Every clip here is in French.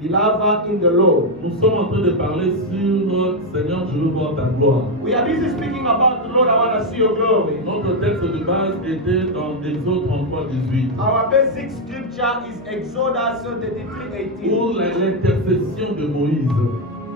Beloved in the Lord. Nous sommes en train de parler sur Seigneur, je veux voir ta gloire. We are busy speaking about the Lord. I want to see your glory. Notre texte de base était dans Exode 33:18. Our basic scripture is Exodus 33:18. Pour l'intercession de Moïse.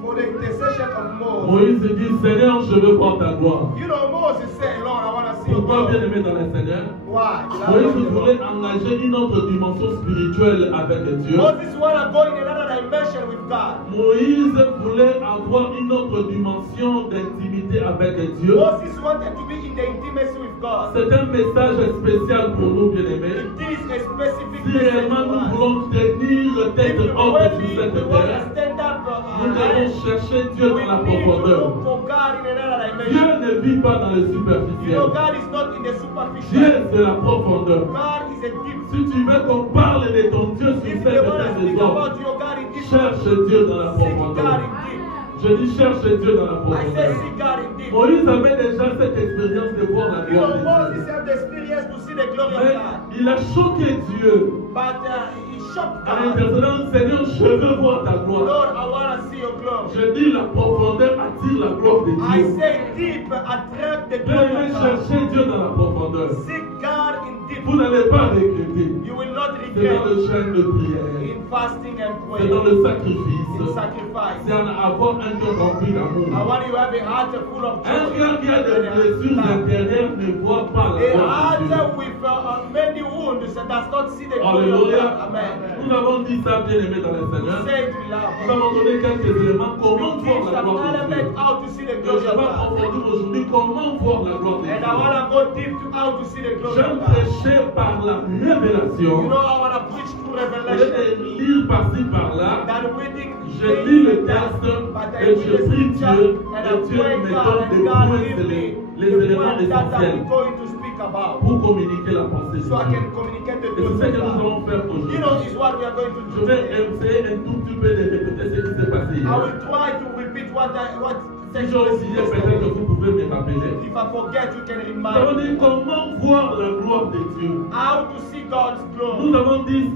For the intercession of Moses. Moïse dit, Seigneur, je veux voir ta gloire. You know, Moses said, Lord, I want to see your Pourquoi glory. bien aimé dans le Seigneur? Why? Moïse voulait engager une autre dimension spirituelle avec Dieu. Moses wanted to go in another dimension with God. Moïse voulait avoir une autre dimension d'intimité avec Dieu. Moses wanted to be in the intimacy with God. C'est un message spécial pour nous, bien-aimés. It is a specific Si message réellement for nous us. voulons tenir tête If haute really sur cette we want to terre, stand up, nous devons chercher Dieu we dans la need to profondeur. look for God in another Dieu dimension. ne vit pas dans le You know, superficiel. God is not in the Dieu, superficial. c'est la profondeur. God is a deep. Si tu veux qu'on parle de ton Dieu sur If cette you want to terre speak des hommes, about your God in deep, cherche Dieu dans la seek profondeur. God in deep. Je dis cherche Dieu dans la I say profondeur. seek God in deep. Moïse avait déjà cette expérience de voir la You gloire know, de Dieu. Moses had the experience to see the glory of Mais God. il a choqué Dieu But he shocked en God. intercédant, Seigneur, je veux voir ta gloire. Lord, I want to see your glory. Je dis la profondeur attire la gloire de I Dieu. say deep attract the Vous glory devez of God. chercher Dieu dans la profondeur. Seek God in deep. Vous n'allez pas regretter. You will not C'est dans le regret jeûne de prière. in fasting and C'est dans prayer, le in sacrifice. sacrifice. C'est en avoir un cœur rempli I d'amour. want you to have a heart full of Un joy. cœur qui a des blessures intérieures ne voit pas la A gloire de Dieu. heart with many wounds that does not see the glory of Alléluia. God. Amen. Nous avons dit ça, bien aimé dans le Seigneur. Say it Nous loud. avons donné quelques éléments. Comment We voir teach la some gloire de Dieu? element how to see the Et glory je of vais God. approfondir aujourd'hui comment voir la gloire de And I Dieu. want to go deep to how to see the glory J'aime of God. prêcher par la révélation. You know, I want to preach through Au lieu revelation. de lire par-ci par-là, That reading, je lis le but texte I et read je the prie scripture Dieu and et I Dieu pray me God donne and des God points, give me les the éléments points that essentiels I'm going to speak about. pour communiquer la pensée de So I Dieu. can communicate the Et truth c'est ce of que nous God. allons faire You know, aujourd'hui. is what we are going to Je do vais today. essayer un tout petit peu de répéter ce qui s'est passé I hier. will try to repeat what Si takes j'ai place oublié, peut-être yesterday. que vous pouvez me rappeler. If I forget, you can Nous avons remind dit me. comment voir la gloire de Dieu. How to see God's Nous glory. avons dit,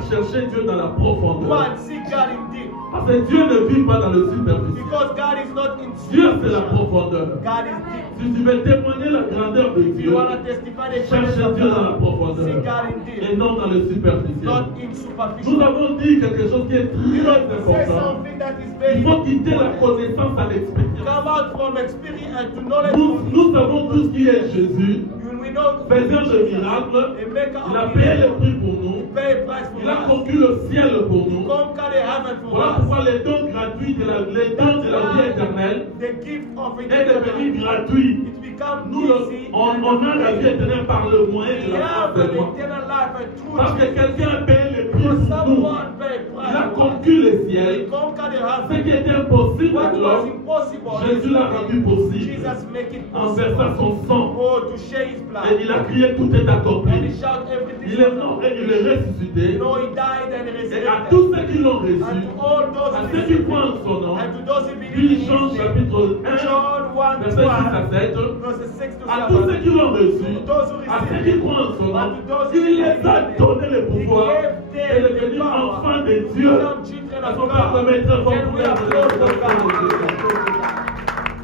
c'est chercher Dieu dans la profondeur. One, see God in deep. Parce que Dieu ne vit pas dans le superficiel. Because God is not in Dieu, c'est la superficial. profondeur. God is deep. Si tu veux témoigner la grandeur de If Dieu, you want to testify the cherche greatness of Dieu dans la God, profondeur see God in et deep. non dans le superficiel. Not in Nous superficial. avons dit quelque chose qui est You très know, say important. something that is very Il faut quitter la important. connaissance à l'expérience. Come out from experience and to knowledge. Nous savons tous qui est Jésus, We know faiseur de miracles. a maker Il a of payé le miracles. prix pour nous. Pay a price for Il a us. conquis le ciel pour nous. Conquer the heaven for Voilà us. pourquoi les dons gratuits de la vie éternelle The gift of est devenu eternal gratuit. it becomes Nous, easy. on a la vie éternelle par le moyen de We la have force de an moi. eternal life and Parce que truth. quelqu'un a payé le prix For pour nous. someone pay a Il price a for us. conquis le ciel. He conquered the Ce heaven. qui était impossible What à was l'homme, impossible, Jésus l'a rendu possible. Jesus make it En versant possible. son sang. Oh, to share his blood. Et il a crié, tout est And he accompli. shout everything. Il est mort et il est ressuscité. You know, he died and Et resurrected. à tous ceux qui l'ont reçu, And to all those à who ceux qui receive croient him, en son nom, and to those who believe puis in Jean his name. chapitre 1, John 1, verset 6 à 7, verses 6 to à tous ceux 7. qui l'ont reçu, To those who à ceux receive qui him, croient en son nom, and to those who il les believe a in him, donné le he pouvoir gave et them de the devenir power enfants to de Dieu. become children Est-ce of qu'on peut acclamer très God. fort Can pour we la applaud gloire for de God? Dieu?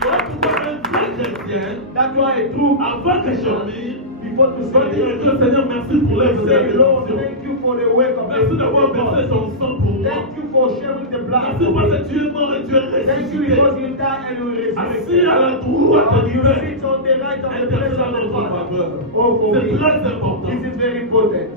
Voilà pourquoi un vrai chrétien, That's why a true avant de dormir, before to va dire à say, Dieu, Seigneur, merci pour l'œuvre de la say, Lord, rédemption. thank you for the wake of Merci d'avoir versé God. ton sang pour moi. Thank you for sharing the blood. Merci parce que tu es mort et tu es Thank you ressuscité. because you died and you Assis resurrected. à la droite And du you Père, sit on the right of the place intercédant of en the notre Father. faveur. Oh, for C'est me. très important. This is very important.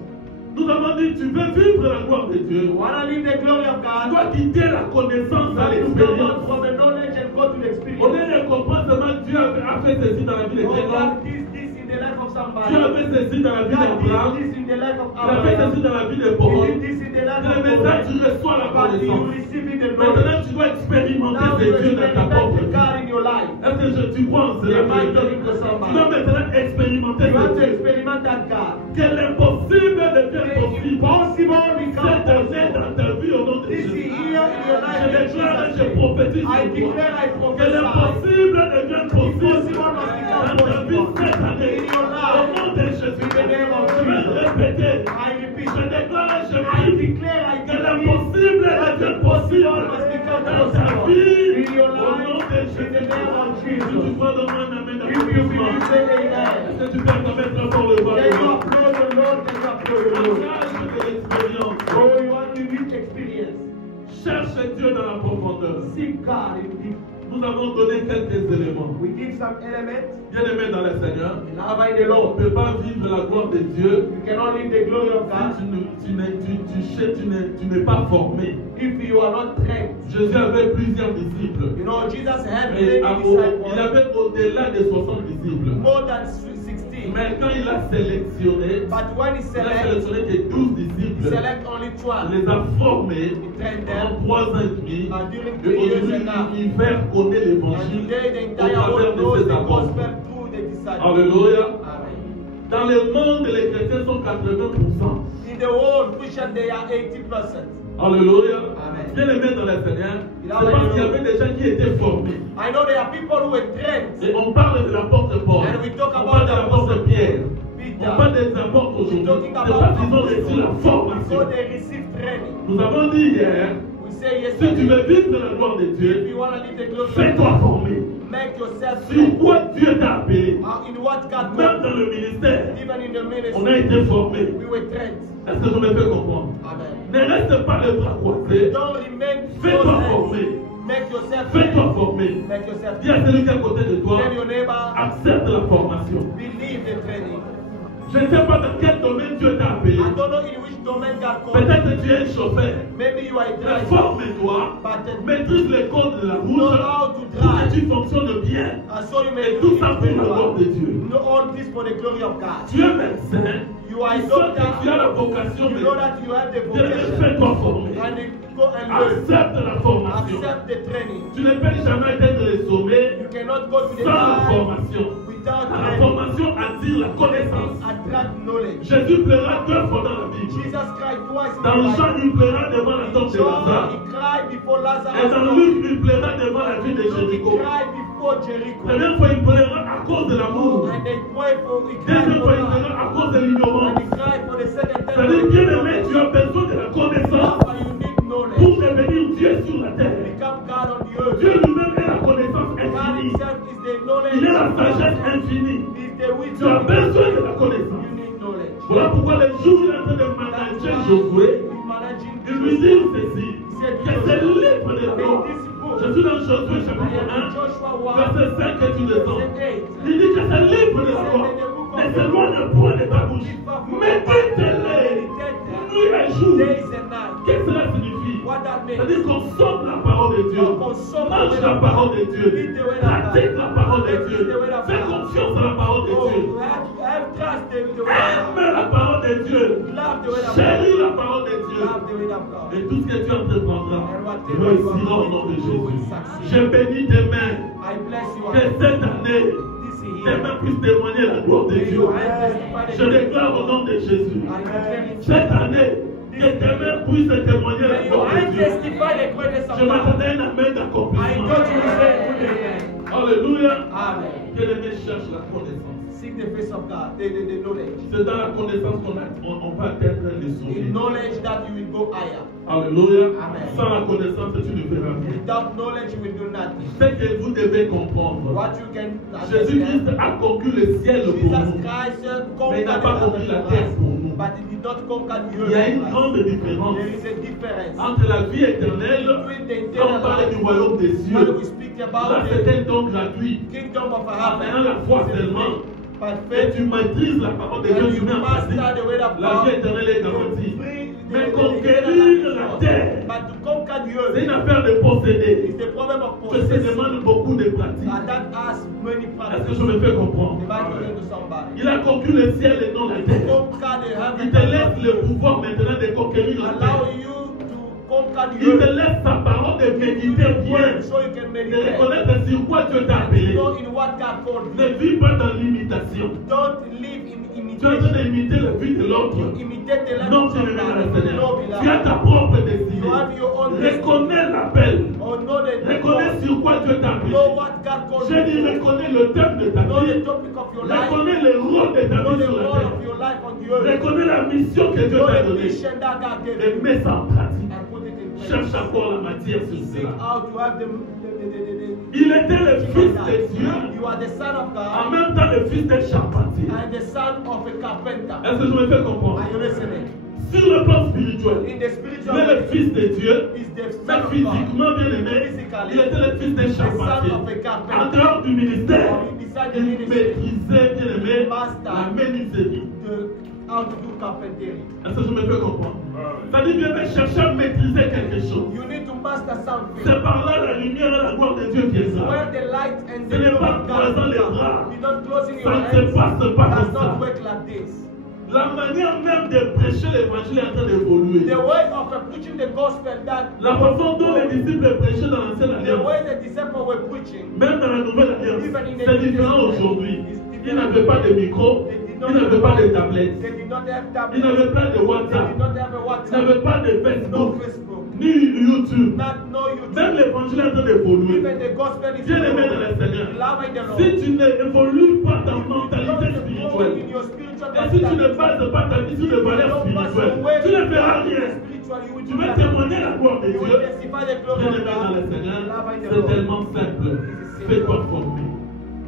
Nous avons dit, tu veux vivre la gloire de Dieu. You want to live the glory of Tu God? dois quitter la connaissance à You come out l'expérience. from the knowledge and go to the Au experience. lieu de comprendre seulement Dieu a fait ceci dans la vie de Oh, quelqu'un. God, this in the life of somebody. Dieu a fait ceci dans la vie God d'Abraham. did this in the life of Il a fait ceci Abraham. dans la vie de He Paul. did this in the life Mais of maintenant, tu Paul. reçois la But you connaissance. receive in the Maintenant, knowledge. tu dois expérimenter Now ces you dieux dans ta propre experience vie. God in your life. Est-ce que tu crois en cela? Am I talking to Tu somebody? dois maintenant expérimenter You have ces to dieux. experiment that God. Que l'impossible devient The possible. impossible becomes Cette année possible. dans ta vie au nom de This Jésus. year in your life, Je in déclare et Jesus' je name. prophétise I sur toi. declare, I Que prophesy. l'impossible devienne possible Impossible must become dans ta vie possible. cette année. In your Au life. nom de Jésus. In the name of Je vais Jesus. répéter. I repeat. Je déclare et je I prie declare, I que declare l'impossible seek God. Nous avons donné quelques éléments. We give some elements. Bien-aimés dans le Seigneur, In love by the on Lord. ne peut pas vivre la gloire de Dieu You cannot live the glory of God si tu n'es pas formé. if you are not trained. Jésus avait plusieurs disciples. You know, Jesus had Mais many il disciples, avait au-delà de 60 disciples. more than 16. Mais quand il a sélectionné, But when he il a selected, sélectionné que 12 he disciples. select only Il 12. les a formés He trained pendant them. 3 ans et demi. And during Et 3 years aujourd'hui, and now. l'univers connaît And l'évangile today the au entire travers world de knows ses the apôtres. gospel through the disciples. Alléluia. Amen. Dans le monde, les chrétiens sont 80%. In the world, Christian, they are 80%. Alléluia. Amen. Bien aimé dans le Seigneur, Il c'est a parce qu'il y raison. avait des gens qui étaient formés. I know there are people who were trained. Et on parle de l'apôtre Paul. And we talk On about parle de the l'apôtre apostle Pierre. Peter. On parle des apôtres We're aujourd'hui. talking C'est about parce qu'ils ont reçu la apostles. formation. Because they received training. Nous avons dit hier, We say si tu yesterday, veux vivre de la gloire de if Dieu, you want to live the glory of fais-toi God, former. make yourself Sur trained. quoi Dieu t'a appelé, In what God même called, dans le ministère, even in the on a ministry, été formé. we were trained. Est-ce que je me fais comprendre? Amen. Ne reste pas les bras croisés. Don't remain Fais-toi close-headed. former. Make yourself Fais-toi trained. former. Make yourself Dis à celui qui est à côté de toi, Tell your neighbor, accepte la formation. believe the training. Je ne sais pas dans quel domaine Dieu t'a appelé. I don't know in which domain God called you. Peut-être que tu es un chauffeur. Maybe you are a Mais driver, forme-toi. but Maîtrise les codes de la route. know how to Pour que drive. tu fonctionnes bien. And so you may Et tout ça pour la gloire de Dieu. know all this for the glory of God. Tu es médecin. You are a Tu sens que doctor. tu as la vocation. You know that you have the Bien, vocation. fais-toi former. And you go and learn. Accepte la formation. Accept the training. Tu ne peux jamais atteindre le sommet You cannot go to the sans la high formation. without La training. formation attire la connaissance. Attract knowledge. Jésus pleura 2 fois dans la Bible. Jesus cried twice in Dans the Jean, Bible. il pleura devant la tombe de John, Lazare. he cried before Et Lazarus. dans Luc, il pleura devant la ville de He Jéricho. cried before Jericho. Première fois, il pleura à cause de l'amour. And they cried for he cried Deuxième for fois, il love. pleura à cause de l'ignorance. And he cried for the second time. C'est-à-dire, bien aimé, tu as besoin de la connaissance But you need knowledge. pour devenir Dieu sur la terre. Become God on the earth. Dieu lui-même est la connaissance God infinie. himself is the knowledge. Il est la of God. sagesse infinie. He is the Tu as wisdom. besoin de la connaissance. You need knowledge. Voilà pourquoi les jours il est en train de manager Josué. He's managing Il lui dit ceci, que c'est le livre de la loi. Je suis dans Josué chapitre 1, Joshua 1, verset 5 et tu le sens. verset 8. Il dit que c'est le livre de la loi. Ne s'éloigne point de ta bouche. Médite-les nuit et jour. Days and night. Qu'est-ce que cela signifie? What that means? C'est-à-dire consomme la parole de Dieu. Mange la parole de Dieu. Pratique la parole de Dieu. Fais confiance à la parole de Dieu. Oh, have trust the way of God. Aime la parole de Dieu. Love the way of God. Chéris la parole de Dieu. Love the way of God. Et tout ce que tu entreprendras réussira au nom de Jésus. Je bénis tes mains. I bless you. Que cette année, This tes year. mains puissent témoigner la gloire de Dieu. Je déclare au nom de Jésus. Cette année, que tes mains puissent témoigner la May your gloire de eyes Dieu. testify the greatness of Je God. m'attendais à un amen I d'accomplissement. thought you would say amen. Alléluia. Amen. Que les mains cherchent la connaissance. Seek the face of God, the knowledge. C'est dans la connaissance qu'on va atteindre les In sommets. knowledge that you will go higher. Alléluia. Amen. Sans la connaissance, tu ne feras rien. Without knowledge, you will do nothing. Ce que vous devez comprendre. What you can Jésus-Christ a conquis le ciel pour Jesus nous. Christ Mais il conquered n'a the pas conquis la terre pour nous. but he did not conquer the Il y a earth. une grande différence There is a difference entre la vie éternelle, between the quand on eternal parle du life. royaume des When cieux. we speak Là, about c'est the un don gratuit. kingdom of En ayant heaven, la foi seulement, but et faith, tu maîtrises la parole de Dieu, when tu you mets en pratique. master the word of La vie God, éternelle est garantie. you free Mais the conquérir eternal la life. terre, But to conquer the c'est une earth affaire de posséder. is the problem of Que ça possessing. demande beaucoup de pratique. And that has many Est-ce que practices. je me fais comprendre? Imagine to somebody. Il a conquis le ciel et non la terre. Conquer the heaven. Il te laisse le pouvoir maintenant de conquérir la Allow terre. you to conquer the Il te earth. laisse sa parole de méditer bien. So you can De meditate. reconnaître sur quoi Dieu t'a appelé. Know in what God called Ne you. vis pas dans l'imitation. Don't live in Tu es en train imitation. d'imiter la vie de l'autre. You imitate the life Non, of tu ne somebody. le Seigneur. No, Tu as ta beloved. propre You destinée. have your own destiny. Reconnais l'appel. Or know the Reconnais sur quoi Dieu t'a appelé. know what God called J'ai dit, you. reconnais le thème de ta Know the vie. topic of your life. Reconnais le rôle de ta Know vie the sur la role terre. of your life on the earth. Reconnais la mission que Dieu Know t'a the donnée. mission that God gave Et you. mets ça en pratique. And put it in place. Cherche encore la matière sur Seek cela. out to have the Il était le fils de Dieu, You are the son of en God même temps le fils d'un charpentier. and the son of a carpenter. Est-ce que je me fais comprendre? Are you listening? Sur le plan spirituel, In the il spiritual est le way, fils de Dieu, is the mais son of God. physiquement bien aimé, il était le fils d'un charpentier. of a carpenter. En dehors du ministère, Beside the il ministry, maîtrisait bien aimé Master. la menuiserie. how to do carpentry. Est-ce que je me fais comprendre? Ça dit bien, mais chercher à maîtriser quelque chose. You need to master something. C'est par là la lumière et la gloire de Dieu viendra. Where the light and Ce the n'est glory pas of croisant God les come. bras. You're not closing Ça your ne se hands. passe pas Does comme not ça. work like this. La manière même de prêcher l'évangile est en train d'évoluer. The way of preaching the gospel that La façon dont les disciples prêchaient dans l'ancienne the alliance, way the disciples were preaching, même dans la nouvelle alliance, c'est différent aujourd'hui. Ils n'avaient pas de micro, ils n'avaient pas de tablette, they did not have ils tablets, n'avaient pas de they WhatsApp, did not have a ils WhatsApp, n'avaient pas de no Facebook, Facebook, ni YouTube. no YouTube. Même l'évangile est en train d'évoluer. Even the gospel is Bien aimé dans le Seigneur. loving the Lord. Si tu n'évolues pas ta Don't mentalité grow spirituelle, in your spiritual et si tu ne mentality. bases pas ta vie sur les valeurs spirituelles, tu ne feras rien. Tu veux témoigner la gloire de You will Dieu. testify the glory Bien of aimé dans le God. Seigneur, Loving the c'est Lord. tellement simple. Fais-toi former.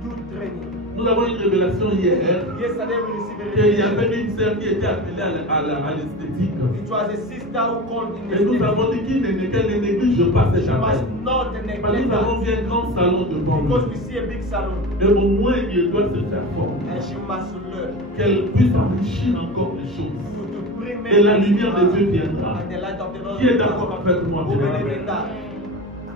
Do training. Nous avons une révélation hier Yesterday we received a qu'il y revelation. avait une sœur qui était appelée à l'esthétique. It was a sister who called in Et nous the avons dit qu'elle ne néglige pas cette She must appel. not Nous neglect avons that vu un grand salon devant because nous. we see a big salon Et au moins, il doit se faire fort. and she must learn Qu'elle puisse enrichir encore les choses. to bring Et la lumière de Dieu viendra. and the light of the Lord. Qui est d'accord avec moi? Who believe in that?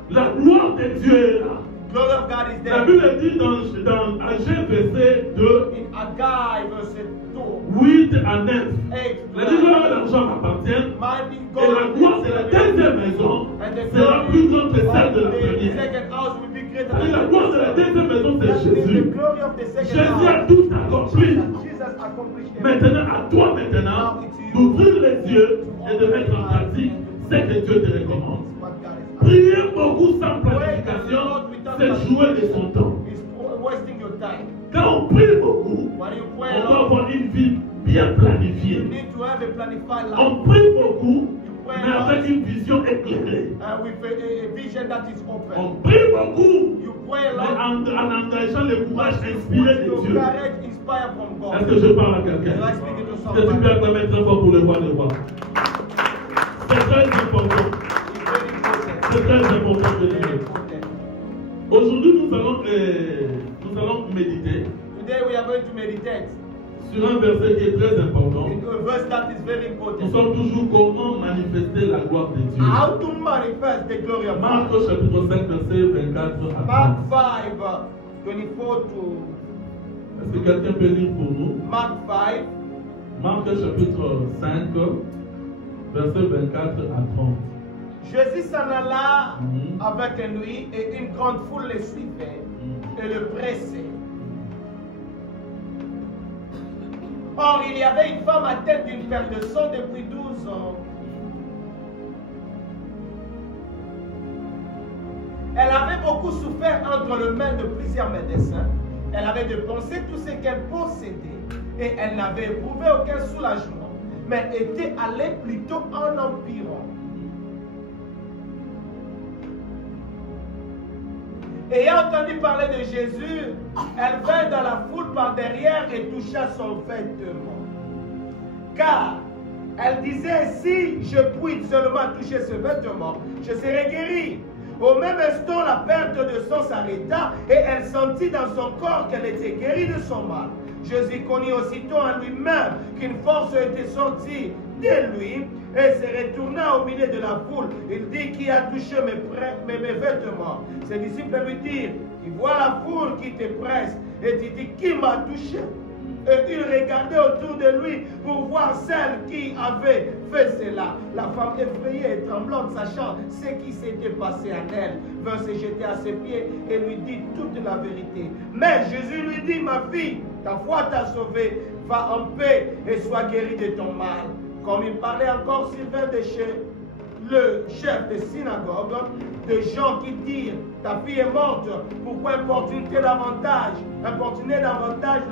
La gloire de Dieu est là. Glory of God is La there. Bible dit dans Agé verset 2, In Haggai verse 2, 8 à 9. 8, La dit gloire et l'argent m'appartiennent. mighty Et God la gloire de la deuxième maison sera plus grande que celle de la the première. second house will be greater Et la than gloire de la deuxième maison, c'est That is the Jésus. glory of the second Jésus a house. tout accompli. Jesus accomplished everything. Maintenant, à toi maintenant, d'ouvrir les yeux et de mettre en pratique ce que Dieu te recommande. What God is Prier beaucoup sans planification, c'est jouer de son temps. It's wasting your time. Quand on prie beaucoup, When you on pray a doit lot, avoir une vie bien you planifiée. need to have a planified life. On prie beaucoup, mais avec une vision éclairée. With a vision that is open. On prie beaucoup, You pray a mais lot. en engageant le courage Put inspiré de your Dieu. courage inspired from Est-ce God. que je parle à quelqu'un? Am I speaking to Est-ce que tu peux somebody? acclamer très fort pour le roi des rois? C'est très important. It's very important. C'est très important de Very Dieu. important. Aujourd'hui, nous allons méditer Today we are going to meditate sur un verset qui est très important. in a verse that is very Nous important. sommes toujours comment manifester la gloire de Dieu. How to manifest the glory of Marc God. chapitre 5, verset 24 à 30. Mark 5, 24 to Est-ce que quelqu'un peut lire pour nous? Mark 5. Marc chapitre 5, verset 24 à 30. Jésus s'en alla avec lui et une grande foule le suivait et le pressait. Or, il y avait une femme atteinte d'une perte de sang depuis 12 ans. Elle avait beaucoup souffert entre les mains de plusieurs médecins. Elle avait dépensé tout ce qu'elle possédait et elle n'avait éprouvé aucun soulagement, mais était allée plutôt en empirant. Ayant entendu parler de Jésus, elle vint dans la foule par derrière et toucha son vêtement. Car elle disait, si je puis seulement toucher ce vêtement, je serai guérie. Au même instant, la perte de sang s'arrêta et elle sentit dans son corps qu'elle était guérie de son mal. Jésus connut aussitôt en lui-même qu'une force était sortie de lui et se retourna au milieu de la foule. Il dit, qui a touché mes vêtements? Ses disciples lui dirent, tu vois la foule qui te presse et tu dis, qui m'a touché? Et il regardait autour de lui pour voir celle qui avait fait cela. La femme effrayée et tremblante, sachant ce qui s'était passé à elle, vint se jeter à ses pieds et lui dit toute la vérité. Mais Jésus lui dit, ma fille, ta foi t'a sauvée, va en paix et sois guérie de ton mal. Comme il parlait encore, Sylvain de chez le chef de synagogue, de gens qui dirent, ta fille est morte, pourquoi importuner davantage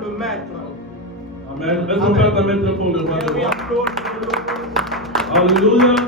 le maître? Amen. Est-ce qu'on peut acclamer très fort le roi des We rois? applaud the Lord. Alléluia. Amen.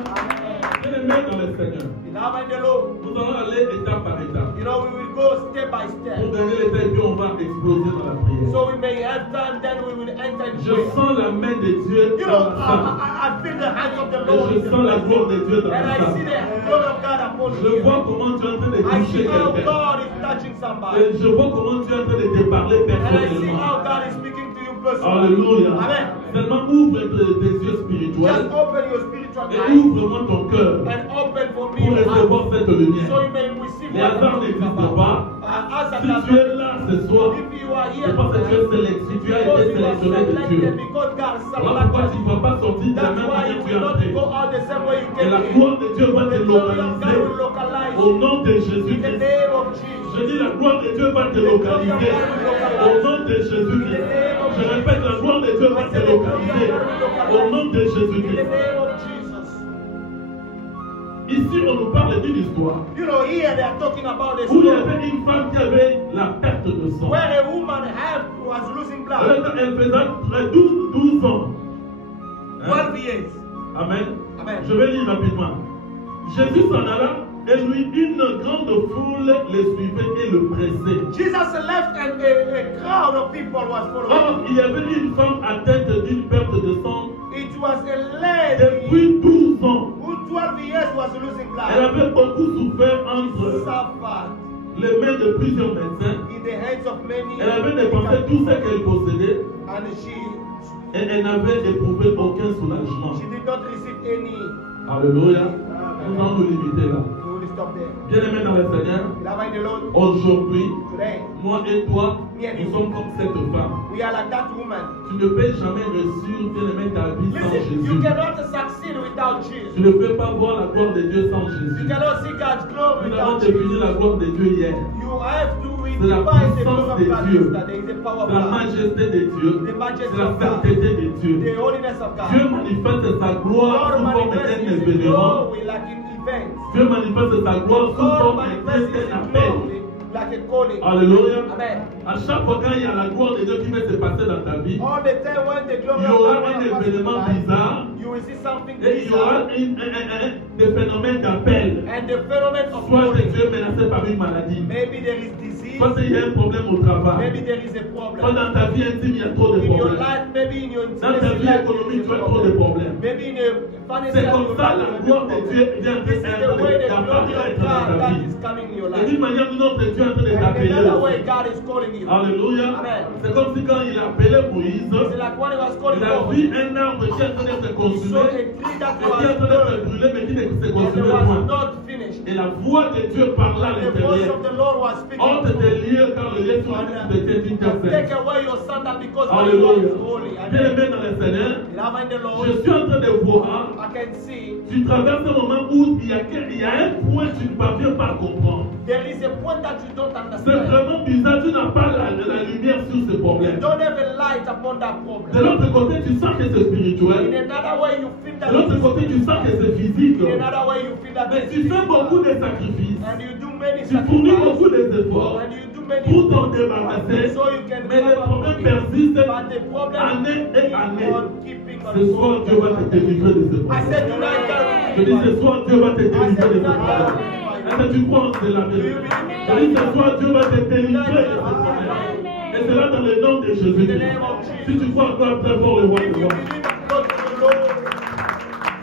Bien-aimé dans le Seigneur, Beloved the Lord, nous allons aller étape par étape. you know, we will go step by Pour step. gagner les temps, et puis on va exploser dans la prière. So we may have time, then we will enter into Je prayer. sens la main de Dieu You dans know, la salle. I feel the hands of the Et Lord. je sens la gloire de Dieu dans And la I see salle. the glory of God upon Je you. vois comment tu es en train de I see toucher how quelqu'un. God is touching somebody. Et je vois comment tu es en train de te parler And I see personnellement. how God is speaking to you personally. Alléluia. Amen. Seulement ouvre tes yeux spirituels Just open your spiritual et mind ouvre-moi ton cœur and open for me pour your heart, recevoir cette lumière. so you may receive Les what hasards I'm talking n'existent about. pas. As Si tu es là ce soir, if you are c'est here parce que tu es tonight, sélectionné, tu as because été you are sélectionné de Dieu. selected, because God Voilà pourquoi selected tu ne you. vas pas sortir de la That's même why manière you que tu es will not entré. go out the same way you Et came la in. gloire de Dieu va te The glory of God will localiser localize au you. nom de In the Jésus-Christ. name of Jesus. Je dis la gloire de Dieu va te localiser au nom de Jésus-Christ. Je répète, la gloire de Dieu va te localiser au nom de In the Jésus-Christ. name of Jesus. Ici, on nous parle d'une histoire You know, here they are talking about the où il y story avait une femme qui avait la perte de sang. where a woman was losing blood. Elle faisait 12 ans. Hein? 12 years. Amen. Amen. Je vais lire rapidement. Jésus s'en alla et lui, une grande foule le suivait et le pressait. Jesus left and a crowd of people was Or, following. il y avait une femme atteinte d'une perte de sang It was a lady depuis 12 ans. who 12 years was losing Elle blood. avait beaucoup souffert entre Suffered les mains de plusieurs médecins. in the hands of many. Elle avait dépensé tout ce qu'elle possédait And et elle n'avait éprouvé aucun soulagement. she did not receive any. Alléluia. Nous allons nous limiter là. We will stop there. Bien-aimés dans le Seigneur, Beloved in the Lord, aujourd'hui, today moi et toi, nous sommes comme cette femme. we are like that woman. Tu ne peux jamais réussir, bien-aimé, ta vie sans Listen, you Jésus. cannot succeed without Tu Jesus. ne peux pas voir la gloire de Dieu sans You Jésus. cannot see God's glory Nous avons without défini Jesus. la gloire de Dieu hier. You have to C'est la redefine the puissance glory of de God Dieu. yesterday. It's the power of C'est la God. majesté de Dieu. The majesty C'est la of God. sainteté de Dieu. The holiness of Dieu God. manifeste sa gloire God sous forme manifests d'un His événement. glory like in events. Dieu manifeste sa gloire sous God forme manifests His d'un appel. glory like a calling. Alléluia. Amen. À chaque fois qu'il y a la gloire de Dieu qui va se passer dans ta vie, All the time when the glory il y of aura God un will pass in événement your life, bizarre you will see something et il y aura bizarre. des phénomènes d'appel. And the phenomenon of Soit que calling. tu es menacé par une maladie, Maybe there is disease. soit qu'il y a un problème au travail, Maybe there is a soit problem. dans ta vie intime il y a trop de In your problèmes. life, maybe in your Dans ta intimacy vie life, économique, tu there as is a trop de problem. problèmes. Maybe in a financial C'est comme ça la gloire de Dieu vient This is the way the glory of d'apparaître dans God ta that vie. is coming in your Et life. d'une manière ou d'une autre, Dieu est en train de And in t'appeler. another way, God is calling you. Alléluia. Amen. C'est comme si quand il appelait Moïse, It's like when he was calling il a Moses. vu un arbre qui est en train d'être He consumé, saw a tree that et qui est en train was d'être burned brûlé, mais qui ne se and it consumait was point. not finished. Et la voix de Dieu parlait à The voice l'intérieur. of the Lord was speaking Ôte to tes him. lieux car le lieu sur lequel tu étais d'une terre Take sainte. away your sandal because my God Alléluia. is holy. Bien Amen. aimé dans le Seigneur, Beloved in the Lord, je suis en train de voir, I can see tu traverses un moment où il y a un point que tu ne parviens pas à comprendre. there is a point that you don't C'est understand. vraiment bizarre, tu n'as pas la lumière sur ce You problème. don't have a light upon that De problem. l'autre côté, tu sens que c'est In spirituel. another way, you feel De that l'autre it's côté, tu sens que c'est physique. in another way, you feel that Mais it's tu fais physical. beaucoup de sacrifices. And you do many Tu fournis beaucoup sacrifices. d'efforts And you do many pour t'en débarrasser. so you can Mais les cover problèmes it. persistent But the problem année et is année. on keeping on Ce soir, Dieu va te délivrer de ce I problème. said tonight, God Je will dis deliver ce soir, Dieu va te you. I délivrer said de ce tonight, God problème. will deliver Est-ce que tu penses de la vérité? Je dis ce soir, Dieu va te délivrer de ce problème. Et c'est là dans le nom de Jésus. Si tu crois, toi, très fort le roi you. If de you roi. believe in God to the Lord,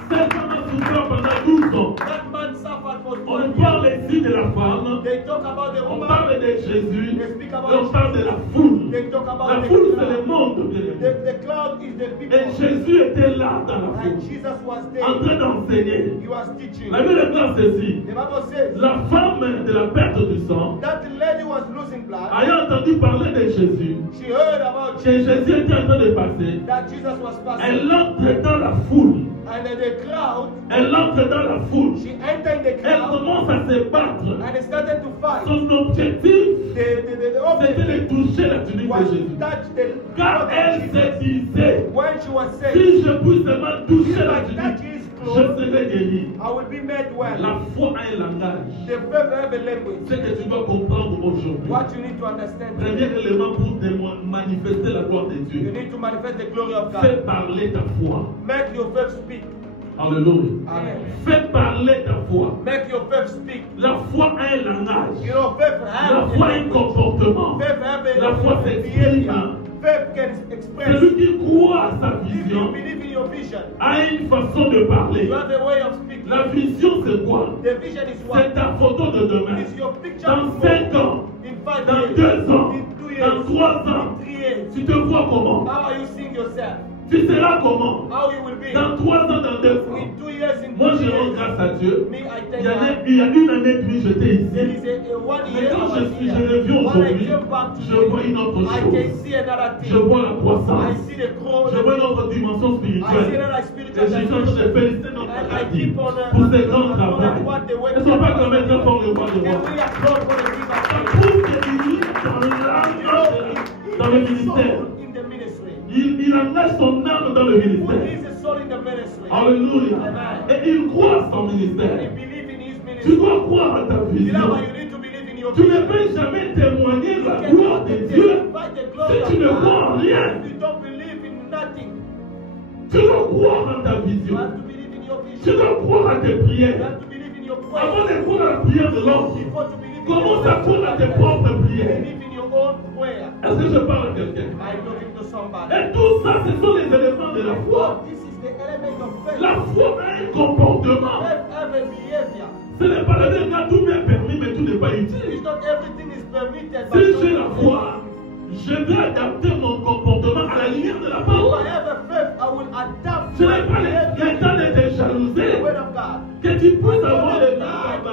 Cette femme a souffert pendant 12 ans. that man suffered for On 12 parle years. ici de la femme. They talk about the On woman. parle de Jésus. They speak Et about on parle de la foule. They talk about La the foule, c'est le cloud. monde, bien aimé. The cloud is the people. Et Jésus était là dans la And foule, Jesus was en there. train d'enseigner. He was teaching. La Bible déclare ceci. The Bible says La femme de la perte du sang, that the lady was losing blood. ayant entendu parler de Jésus, She heard about que Jésus était en train de passer, that Jesus was passing. elle entre dans la foule. And the crowd, Elle entre dans la foule. she entered the Elle crowd commence à se battre. and they started to fight. Son objectif, The c'était object de toucher la tunique was de to Jésus. touch the Car cloth elle of se Jesus. disait, When she was saying, si je puis seulement toucher la if I touch tunique, his je clothes, serai guéri. I will be made well. La foi a un langage. The faith have a language. Ce que tu dois comprendre aujourd'hui. What you need to understand, Premier élément pour manifester la gloire de you Dieu. need to manifest the glory of Fais God. parler ta foi. Make your faith speak. Alléluia. Amen. Fais parler ta foi. Make your faith speak. La foi a un langage. You know, faith La have a foi a un language. comportement. Faith have La foi a s'exprime. behavior. Faith can express. Celui qui croit à sa If you vision believe in your vision. a une façon de parler. You have a way of speaking. La vision, c'est quoi? The vision is C'est what? ta photo de demain. It's your picture Dans of 5 ans, in 5 dans years, 2 ans, in 2 dans years, 3 ans, in 3 years. tu te vois comment? How are you seeing yourself? Tu seras comment? How you will be? Dans 3 ans, dans 2 ans. In 2 years, in 2 Moi, je years. rends grâce à Dieu. Me, I Il thank y a God. une année et demie, j'étais There ici. is a 1 Mais year quand I was je here. reviens When I aujourd'hui, came back je vois une today, autre I can chose. see another Je thing. vois la I croissance. see the growth. Je vois notre dimension I see spirituelle. another Et spiritual je suis en train de dimension. féliciter notre And I Acadie keep on pour ces grands on travaux. what the way. Ne sois pas comme un fort le roi de Can roi. we applaud for the giver? Ça prouve qu'il est dans le ministère. In the ministry. Il engage son âme dans le He put ministère. his soul in the ministry. Alléluia. Amen. Et il croit son And he ministère. believe in his Tu ministry. dois croire à ta You know vision. why you need to believe in your Tu ne vision? peux jamais témoigner You la cannot gloire de Dieu testify the glory si tu ne of crois en God rien. if you don't believe in nothing. Tu dois croire en ta You vision. have to believe in your Tu vision. dois croire à tes You prières. have to believe in your Avant prayer. de croire à la prière de l'autre, Before to believe in commence à your croire à tes propres prières. Believe in your own prayer. Est-ce que je parle à quelqu'un? I'm talking to somebody. Et tout ça, ce sont les éléments de la foi. This is the element of faith. La foi a un comportement. Faith have a behavior. Ce n'est pas le dire tout m'est permis, mais tout n'est pas It's utile. not everything is permitted. Si but j'ai not la everything. foi, je vais adapter mon comportement à la lumière de la If parole. I have a faith, I will adapt Ce my n'est pas le temps de te to the jalouser. word of God. Que tu puisses avoir les plantes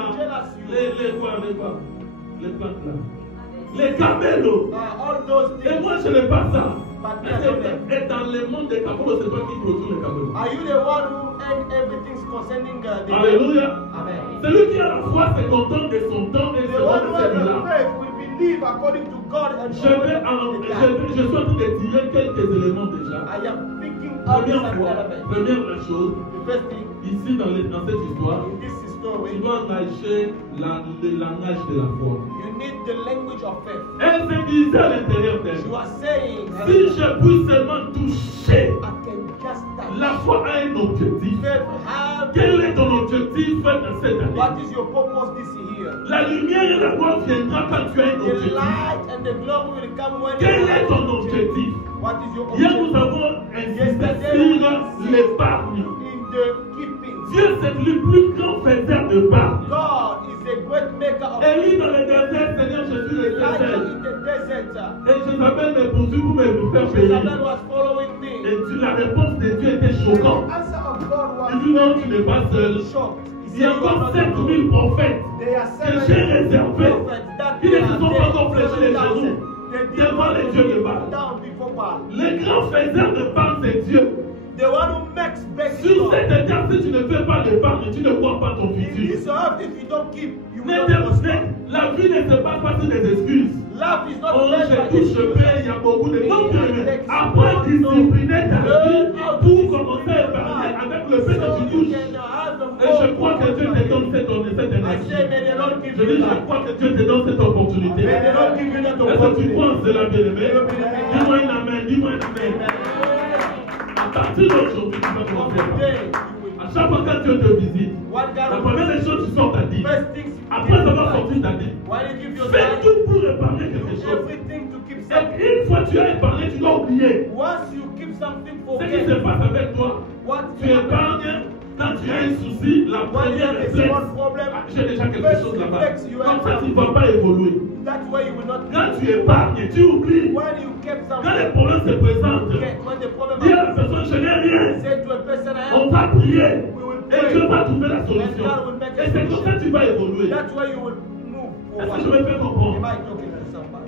là. Les camélos. All those Et things. moi, je n'ai pas ça. But me, I don't have. Et dans le monde des camélos, c'est toi qui produis les camélos. Are you the one who and everything concerning the Alléluia. Amen. Celui qui a la foi se contente de son temps et The se one rend who de has celui-là. a faith will believe according to God and Je suis en train de tirer quelques éléments déjà. I am picking out some elements. Première la chose, The first thing ici dans cette histoire, in this tu story, dois engager le langage de la foi. you need the language of faith. Elle se disait à l'intérieur d'elle, You are saying, si je puis seulement toucher, I can just touch. la foi a un objectif. Faith have. Quel est ton objectif dans cette année? What is your purpose this year? La lumière et la gloire viendra quand tu as un The objectif. light and the glory will come when Quel you est have ton an objectif? What is your Hier, nous objective? avons insisté sur l'épargne. In the keeping. Dieu, c'est le plus grand faiseur d'épargne. God is a great maker of Élie dans le désert, Seigneur, je suis le Elijah désert. in the desert. Et Jézabel me poursuit pour me faire payer. Jezebel was following me. Et la réponse de Dieu était The choquante. answer of God was Il dit non, tu n'es pas seul. shocked. Il He y a said, "You are encore not alone." 7000 prophètes There are que j'ai réservés. prophets that Ils ne se are sont there, pas encore fléchis les 7,000. genoux They did devant les dieux de Baal. down before Baal. Le grand faiseur d'épargne, c'est Dieu. The one who makes best Sur God. cette terre, si tu ne fais pas d'épargne, tu ne crois pas ton In futur. this earth, if you don't keep, you will N'était- not prosper. La vie ne se passe pas sur des excuses. Life is not Oh, led je by touche, je excuses. paye, il y a beaucoup de gens qui aiment. Après discipliner ta vie, pour commencer à épargner avec le fait que tu touches. Et je crois que Dieu te donne cette I énergie. say, may the Lord give Je you dis, je life. crois que Dieu te donne cette opportunité. May the Lord give you that Est-ce que tu opportunity. crois en cela, bien-aimé? Dis-moi un amen, dis-moi un amen. À partir d'aujourd'hui, tu vas commencer à Today, parler. you will. À chaque fois que Dieu te visite, What la God première des choses, tu sors ta dîme. first things you Après give avoir your sorti life. ta dîme, When you give your fais life, tout pour épargner do quelque chose. everything to keep Et something. une fois que tu as épargné, tu dois oublier. Once you keep something for Ce qui se passe avec toi, what tu épargnes. Quand tu as un souci, la première réflexe, ah, j'ai déjà quelque chose là-bas. Comme ça, tu ne vas pas évoluer. that way you will not. Quand tu épargnes, tu oublies. When you kept Quand something, les problèmes se présentent, when the problem dis à la personne, je n'ai rien. say to a person, On I va prier. we will Et Dieu pray. va trouver la solution. Et c'est comme ça que tu vas évoluer. That's why you will move Est-ce que je forward. me fais Am comprendre? I talking to somebody?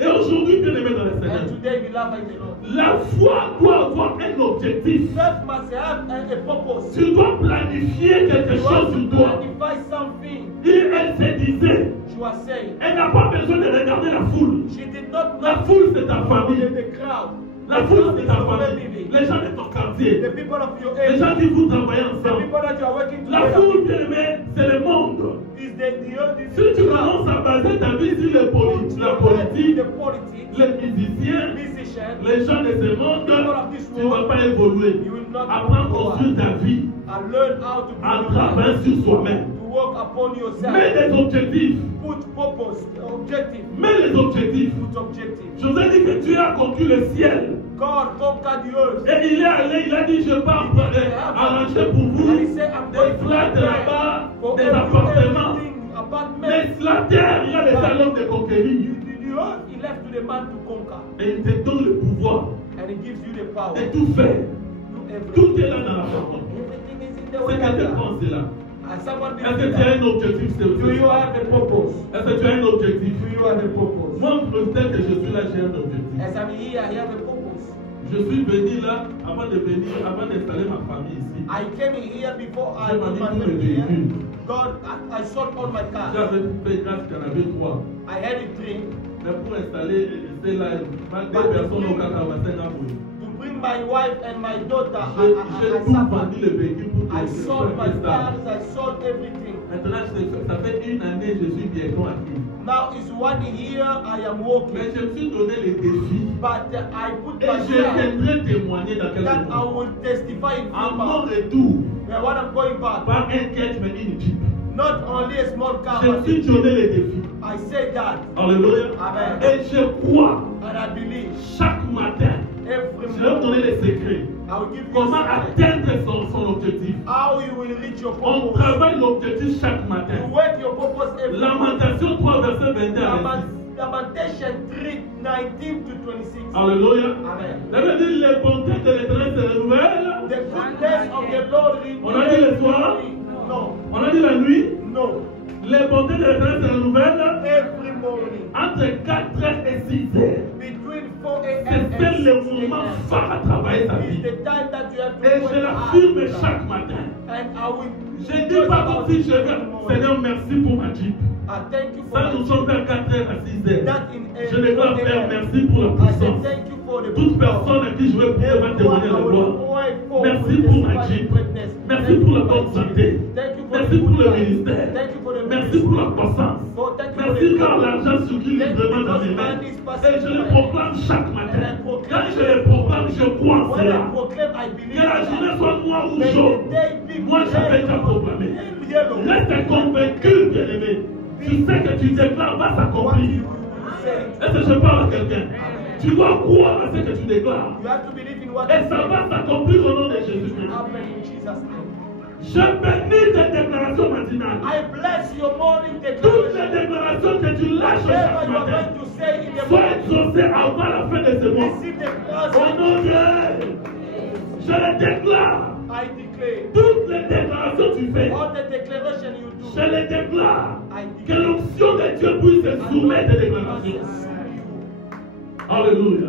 Et aujourd'hui, bien aimé dans le Seigneur, And today we laugh at the Lord. la foi doit avoir un objectif. Faith must have a purpose. Tu dois planifier quelque You chose have sur to toi. identify something. Et elle se disait, She was saying. elle n'a pas besoin de regarder la foule. She did not La know foule, c'est ta famille. the crowd. La foule, c'est ta famille. Les gens de ton quartier. The people of your Les age. gens qui vous travaillez The ensemble. people that you are working La together. foule, bien aimé, c'est le monde. Is the Si tu commences à baser ta vie sur la politique, the politics, les musiciens, musicians, les gens de ce monde, tu ne vas pas évoluer. you will not Apprends à go construire on. ta vie And learn how to en build your life. travaillant sur soi-même. To work upon yourself. Mets des objectifs. Put purpose, objective. Mets les objectifs. Put objective. Je vous ai dit que Dieu a conquis le ciel. God conquered the earth. Et il est allé, il a dit, je pars arranger pour vous des flats de là-bas, des appartements. Mais la terre, il y a les salons de conquérir. The earth, he left to the man to conquer. Et il te donne le pouvoir And he gives you the power. de tout faire. Do everything. Tout est là dans la parole. Everything is in the C'est way. quelqu'un pense cela. And someone Est-ce que tu as un objectif? do you have a purpose? Est-ce que tu as un objectif? Do you have a purpose? Moi, peut-être que je suis là, j'ai un objectif. As I'm here, I have a purpose. Je suis venu là avant de venir, avant d'installer ma famille ici. I came in here before I J'ai put vendu my tous mes family here. véhicules. God, I sold all my cars. J'avais fait grâce qu'il y en avait 3. I had a dream Mais pour installer, c'est là, deux personnes au Kakawasé Naboui. to bring my wife and my daughter. J'ai I tout vendu suffered. le véhicule pour que I je sold my sois cars, stable. I sold everything. Maintenant, ça fait une année je suis bientôt acquis. Now it's 1 year I am Mais working. je me suis donné les défis. But I put Et je myself viendrai témoigner dans quelques that I mois. will testify in À mon future. retour, When I'm going back, pas un catch, mais une jeep. not only a small car, Je me but suis donné les défis. I say that Alléluia. Amen. Et je crois and I believe chaque matin, every je vais vous donner morning les secrets. I will give you Comment a secret. atteindre son objectif. How you will reach your On purpose. travaille l'objectif chaque You matin. work your purpose every morning. Lamentation 3, verset 22 à 26. Lamentation 3, 19 to 26. Alléluia. Amen. Ça veut dire les bontés de l'Éternel se renouvellent. The goodness of the Lord On a dit le soir. No, On a dit la nuit. no. Les bontés de l'Éternel se renouvellent Every morning entre 4 heures et 6 heures. between 4 a.m. C'est and 6 le moment a.m. phare à travailler sa is vie. the time that you have to Et work je l'affirme hard. chaque matin. And I will Je ne dis pas comme si je vais. Seigneur, merci pour ma Jeep. I thank you for Ça, nous my sommes vers 4 heures à 6 heures. that in Je déclare, Père, merci pour la I say puissance. thank you for the Toute personne à qui je vais pouvoir témoigner la gloire. Merci pour ma Jeep. Merci pour la bonne santé. Merci pour le ministère. Merci pour la croissance. Merci car l'argent circule librement dans mes mains. Et je le proclame chaque matin. Quand je le proclame, je crois en When I cela. proclaim, I believe Que la that. journée soit noire ou May jaune. the day be Moi, j'avais déjà proclamé. yellow. Reste convaincu, bien-aimé. Tu sais que tu déclares va What s'accomplir. you say. Est-ce que je parle à quelqu'un? Tu dois croire à ce que tu déclares. You have to believe in what Et you ça say. va s'accomplir au nom de Jésus-Christ. Happen in Jesus' name. Je bénis tes déclarations matinales. I bless your morning Toutes les declaration. déclarations que tu lâches Whatever chaque you are matin, going to say in the sois morning, exaucé avant la fin de ce mois. receive the Au blessing. nom de Dieu, je le déclare. I declare. Toutes les déclarations que tu fais, All the declaration you do, je les déclare. I Que declare. l'onction de Dieu puisse se soumettre à tes déclarations. Alléluia.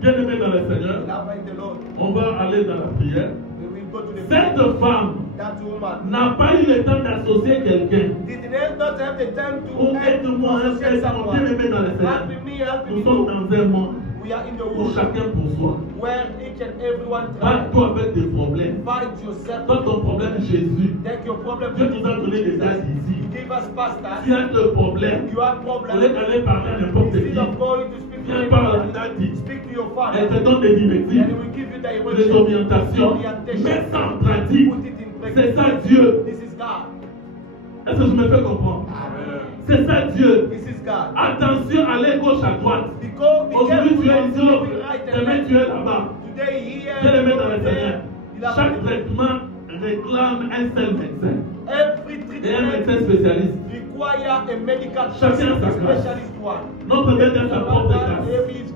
Bien-aimé dans le Seigneur, Love in the Lord. on va aller dans la prière. We will go to the Cette femme that woman. n'a pas eu le temps d'associer quelqu'un. Did they not have the time to Oh, aide-moi, associate aide-moi, bien-aimé dans le Seigneur. Help me, help Nous me. sommes dans un monde We are in the où world chacun pour soi. where each and everyone Pas tries. toi avec des problèmes. Fight yourself. Toi, ton problème, Jésus. Take your problem. Dieu nous a donné des aides ici. Give us pastors. Tu as le problème. You have Au lieu problems. d'aller parler à n'importe Instead qui, of going to speak to viens par la anyone, didactique. speak to your Elle te father. donne des directives, And he will give you des direction. orientations. Mets ça en pratique. Put it in practice. C'est ça Dieu. This is God. Est-ce que je me fais comprendre? C'est ça Dieu. This is God. Attention, allez gauche à droite. Because be Aujourd'hui tu es careful ici, of going right and demain left. tu es là-bas. Today here, Viens les mettre dans le there, Seigneur. you have Chaque to- traitement réclame un seul médecin Every et un treatment médecin spécialiste. require a medical Chacun sa grâce. specialist one. Notre Dieu a sa propre grâce.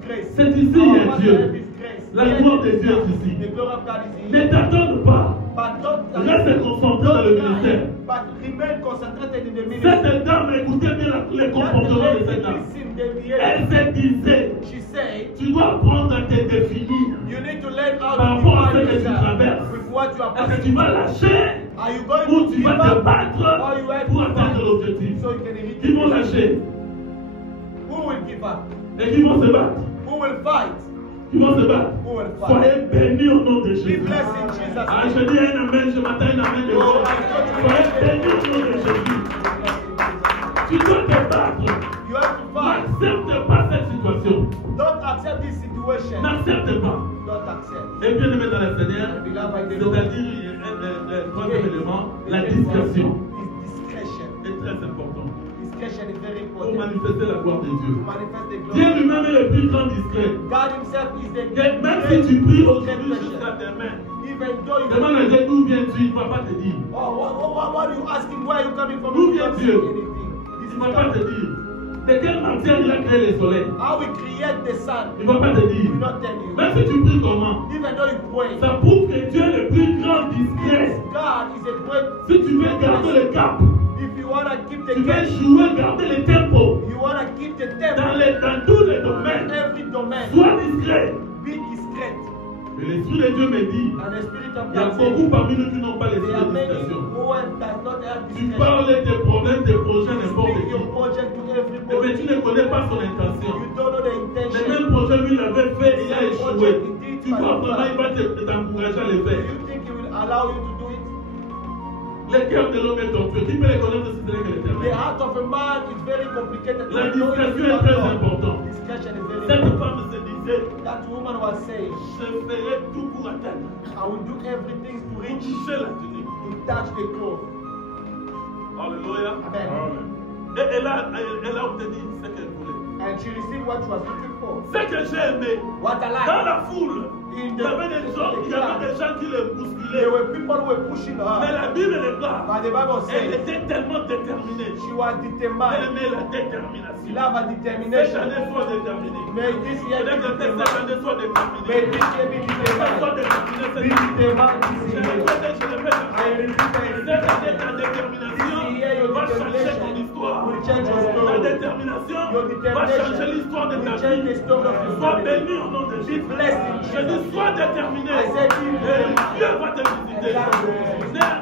Grace. C'est ici, il y a Our Dieu. Father, is grace. La gloire de Dieu est ici. The glory of God is Ne here. t'attends pas. But don't Reste concentré dans le ministère. But remain concentrated in the ministry. Cette dame, écoutez bien les comportements de cette dame. Listen, the behavior. Elle se disait, She said, tu dois apprendre à te définir. you need to learn how Par to rapport à ce define que tu yourself traverses. with what you are Est-ce que passing tu vas through. lâcher Are you going ou to tu give vas te up, battre or you have pour to atteindre fight l'objectif? so you can reach Qui vont it? lâcher Who will give up? et qui vont se battre. Who will fight? Qui vont se battre. Who will fight? Soyez bénis au nom de Be Jésus. blessed in Jesus' Ah, name. je dis un amen, je m'attends un amen de Oh, Dieu. I thought you Soyez were bénis au nom de Jésus. Tu dois te battre. You have to fight. N'accepte pas cette situation. Don't accept this situation. N'accepte pas. Don't accept. Et bien aimé dans le Seigneur, Beloved in the Lord. c'est-à-dire, troisième élément, la discrétion. Is très important. Discretion is very Pour important. manifester la gloire de Dieu. To manifest the glory. Dieu lui-même est le plus grand discret. God himself is the Et même si tu pries aujourd'hui jusqu'à tes mains, even though you demande à Dieu d'où viens-tu, il ne va pas te dire. what are you asking? Where are you coming from? D'où You vient don't Dieu? say anything. This Il is ne va pas te God. dire. De quelle matière il a créé le soleil? How we create the sun. Il ne va pas te He dire. will not tell you. Même si tu pries comment, Even though you pray. ça prouve que Dieu est le plus grand discret. God is a great. Si tu veux garder le cap, If you want to keep the tu veux gate, jouer, garder le tempo you want to keep the dans temple. tous les domaines, Every domain. sois discret. Be discreet. Et l'Esprit de Dieu me dit, And the Spirit of il y a God says, beaucoup parmi nous qui n'ont pas l'esprit there are de many discrétion. who does not have Tu discretion. parles des problèmes, des projets, n'importe Speak qui. your project to Mais everybody. tu ne connais pas son intention. You don't know the Le intention. même projet, lui, l'avait fait, il a échoué. Tu crois vraiment il va t'encourager à le Do faire. you think he will allow you to do it? Le cœur de l'homme est tortueux. Qui peut les connaître si ce n'est que The l'Éternel? heart of a man is very complicated. La discrétion est très importante. Discretion is very Cette important. femme se disait, That woman was saying, je ferai tout pour atteindre. I will do everything to Pour reach, toucher la tunique. to touch the cloth. Alléluia. Amen. Et elle a obtenu ce qu'elle voulait. And she received what she was looking for. Ce que j'ai aimé, What I dans like. la foule, il y avait des gens qui le There bousculaient. were people who were pushing Mais her. la Bible est là. But the Bible Elle says était tellement déterminée. she was Elle determined. aimait la She détermination. have a Cette determination. année soit déterminée. May this year be Peut-être que cette determined. année soit May déterminée. this year be Que ça soit determined. déterminé Be cette année. determined Je this le year. répète, je le répète. I repeat, Cette année, ta détermination va changer ton histoire. will change your Ta story. détermination Your va changer determination l'histoire de ta will change the vie. story of your Sois family. béni au nom de Be Jésus. blessed in Je dis, Jesus' sois name. déterminé. I said, be Et determined. Dieu va te visiter.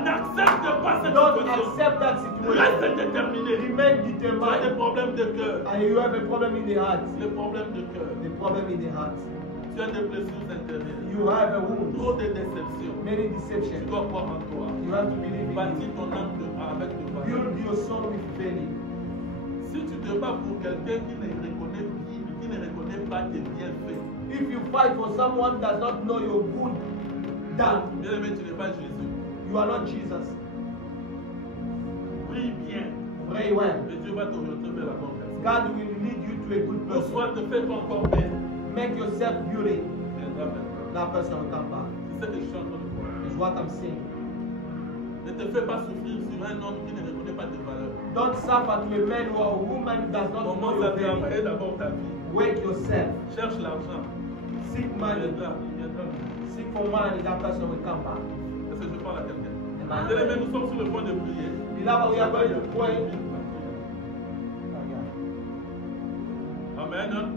N'accepte pas cette Don't situation. accept that situation. Reste déterminé. Remain Tu as des determined. problèmes de cœur. And you have a problem in the heart. Les problèmes de cœur. The problem in the heart. Tu as des blessures intérieures. You have a wound. Trop de déceptions. Many Tu deceptions. dois croire en toi. You have to believe in Bâtis it. ton âme avec le valeur. Build your soul with faith. Si tu te bats pour quelqu'un qui ne reconnaît pas tes bienfaits, If you fight for someone that does not know your good done, bien aimé, tu n'es pas Jésus. you are not Jesus. Prie bien. Very well. Et Dieu va t'orienter vers la bonne personne. God will lead you to a good Pour person. soi, te fais-toi encore bien. Make yourself beauty. Viendra maintenant. That person will come back. C'est ce que je suis en train de voir. Is what I'm saying. Ne te fais pas souffrir sur un homme qui ne reconnaît pas tes valeurs. Don't suffer to a man or a woman who does not know Commence your à value. travailler d'abord ta vie. Wake yourself. Cherche l'argent. Seek Il money. viendra. Il viendra. Seek for money. That person will come back. Est-ce que je parle à quelqu'un? Amen. Bien aimé, nous sommes sur le point de prier. Beloved, we are going to pray. Amen. Amen.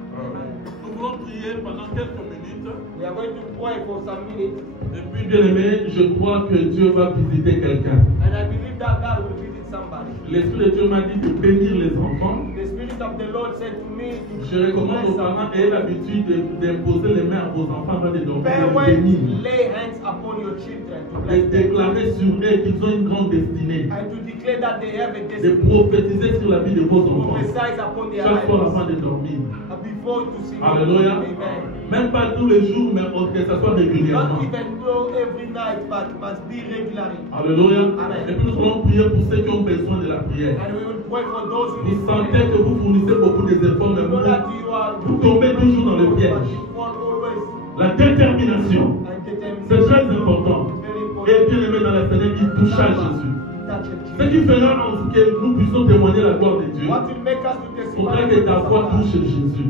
Nous voulons prier pendant quelques minutes. We are going to pray for some minutes. Et puis, bien aimé, je crois que Dieu va visiter quelqu'un. And I believe that God will visit somebody. L'Esprit de Dieu m'a dit de bénir les enfants. The Spirit of the Lord said to me, Je recommande aux parents ayez l'habitude d'imposer les mains à vos enfants avant de dormir, de les farewell, bénir. lay hands upon your children to De bless them. déclarer sur eux qu'ils ont une grande destinée. And to declare that they have a De destiny. prophétiser sur la vie de vos enfants. Prophesize upon their Chaque fois avant lives. de dormir. Before to see Alléluia. Amen. Même pas tous les jours, mais que ce soit régulièrement. Not even though every night, but must be regularly. Alléluia. Amen. Et puis nous allons prier pour ceux qui ont besoin de la prière. And we will pray for those who Vous need sentez prayer. que vous fournissez beaucoup d'efforts, mais You know that you are vous tombez toujours dans le but piège. you fall always La détermination, and c'est determination. très important. Very Et important. bien aimé dans la Seigneur, il touche à Jésus. Touch Ce it. qui fera en ce que nous puissions témoigner la gloire de Dieu. What will make us to testify? Faudrait que ta foi touche Jésus.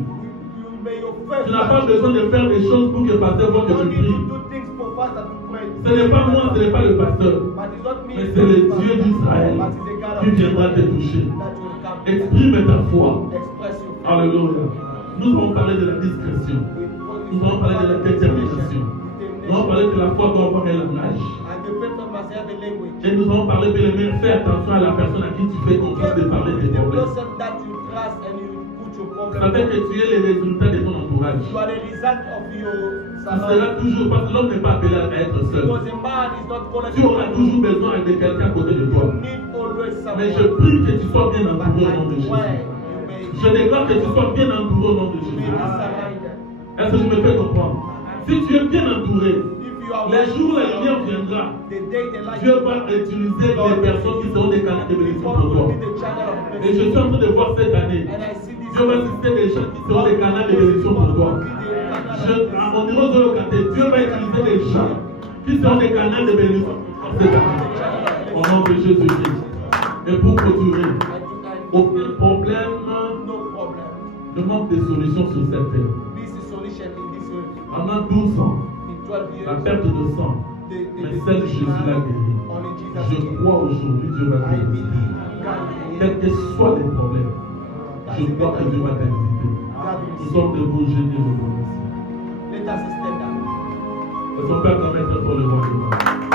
May your faith Tu n'as pas touch. besoin de faire des choses pour que pasteur voit que You don't tu need pries. to do things for pastor to pray. Ce n'est pas moi, ce n'est pas le pasteur, But it's not me. mais c'est le Dieu d'Israël But it's the God qui of viendra te Israel toucher. that will come. Exprime ta foi. Express your faith. Alléluia. Nous allons parler de la discrétion. Nous allons parler de la détermination. Nous allons parler de la foi doit avoir un langage. And the faith must have a language. Et nous allons parler, bien aimé, fais attention à la personne à qui tu fais confiance de parler de tes The problèmes. person that you trust and you put your problem Ça fait que tu es les résultats de ton entourage. you are the result of your Tu seras surroundings. toujours, parce que l'homme n'est pas appelé à être seul. Because a man is not called Tu auras toujours besoin de quelqu'un à côté de toi. You need always someone. Mais je prie que tu sois bien But entouré au nom de I pray Jésus. you may Je déclare que tu sois bien entouré au nom de be Jésus. surrounded. Est-ce que je me fais comprendre? Si tu es bien entouré, If Les jours où la lumière viendra, Dieu va utiliser les personnes qui seront des canaux de bénédiction pour toi. Et je suis en train de voir cette année, Dieu va utiliser des gens qui seront des canaux de bénédiction pour toi. À mon niveau de localité, Dieu va utiliser des gens qui seront des canaux de bénédiction pour cette année. Au nom de Jésus-Christ. Et pour clôturer, aucun problème ne manque de solutions sur cette terre. Pendant 12 ans, la perte de sang, mais celle de Jésus l'a guéri. Je crois aujourd'hui Dieu va te visiter. Quels que soient les problèmes, je crois que Dieu va te visiter. Nous sommes debout, je dis le bon. Laissons Père quand même pour le voir.